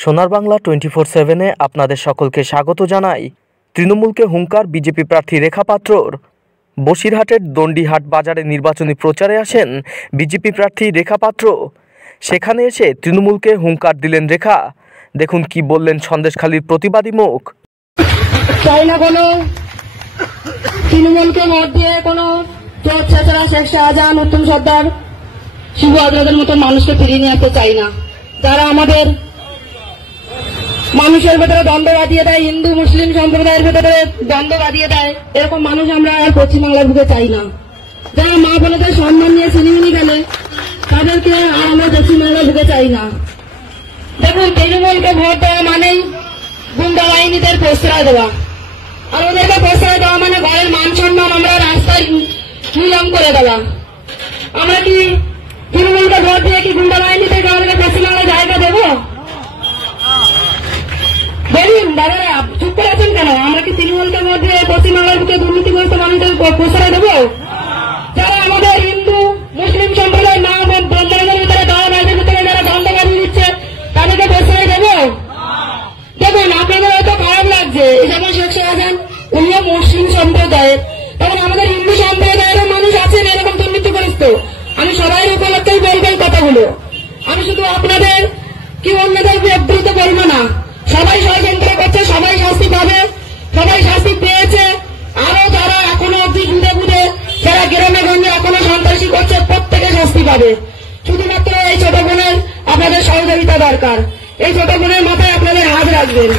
সোনার বাংলা 24/7-এ আপনাদের সকলকে স্বাগত জানাই। তৃণমূলকে হুঙ্কার বিজেপি প্রার্থী রেখা পাত্রর। বসিরহাটের দণ্ডিহাট বাজারে নির্বাচনী প্রচারে আসেন বিজেপি প্রার্থী রেখা পাত্র। সেখানে এসে তৃণমূলকে হুঙ্কার দিলেন রেখা। দেখুন কি বললেন সন্দেশখালীর প্রতিবাদী মুখ। চাই না কোনো তৃণমূলকে ভোট দিয়ে কোনো চোর ছেচড়া শেখ শাহজাহান উত্তম সর্দার শিবু আজরাদের মতো মানুষকে ফিরিয়ে নিয়ে আসতে চাই না। যারা আমাদের মানুষের ভেতরে দ্বন্দ্ব বাঁধিয়ে দেয়, হিন্দু মুসলিম সম্প্রদায়ের ভেতরে দ্বন্দ্ব বাঁধিয়ে দেয়, এরকম মানুষ আমরা আর পশ্চিমবাংলার বুকে চাই না। যারা মা বোনেদের সম্মান নিয়ে ছিনিমিনি গেলে তাদেরকে আর আমরা পশ্চিমবাংলার বুকে চাই না। দেখুন, তৃণমূলকে ভোট দেওয়া মানেই গুন্ডা বাহিনীদের প্রশ্রয় দেওয়া, আর ওদেরকে প্রশ্রয় দেওয়া মানে ঘরের মান সম্মান আমরা রাস্তায় নিলাম করে দেওয়া। আমরা কি তৃণমূলকে ভোট দিয়ে কি গুন্ডা বাহিনীদেরকে আমাদের পশ্চিমবাংলায় জায়গা দেবো? বলুন দাদারা, চুপ করে আছেন কেন? আমরা কি তৃণমূলকে ভোট দিয়ে পশ্চিমবাংলার বুকে দুর্নীতিগ্রস্ত মানুষদের প্রশ্রয় দেবো? যারা আমাদের হিন্দু মুসলিম সম্প্রদায় মা বন্ধনের ভিতরে দাওয়ানের ভিতরে যারা দ্বন্দ্ব বাঁধিয়ে দিচ্ছে তাদেরকে প্রশ্রয় দেবো? দেখুন, আপনাদের হয়তো খারাপ লাগছে, যেমন শেখ শাহজাহান উনিও মুসলিম সম্প্রদায়ের, তখন আমাদের হিন্দু সম্প্রদায়েরও মানুষ আছেন এরকম দুর্নীতিগ্রস্ত। আমি সবাই উপলক্ষেই বলবো এই কথাগুলো। আমি শুধু আপনাদের কি অন্যদের বিবৃত করবো না। সবাই ষড়যন্ত্র করছে, সবাই শাস্তি পাবে, সবাই শাস্তি পেয়েছে। আরো যারা এখনো অব্দি ঘুরে ঘুরে যারা গ্রামে গঞ্জে এখনো সন্ত্রাসী করছে প্রত্যেকে শাস্তি পাবে। শুধুমাত্র এই ছোট বোনের আপনাদের সহযোগিতা দরকার। এই ছোট বোনের মাথায় আপনাদের হাত রাখবেন।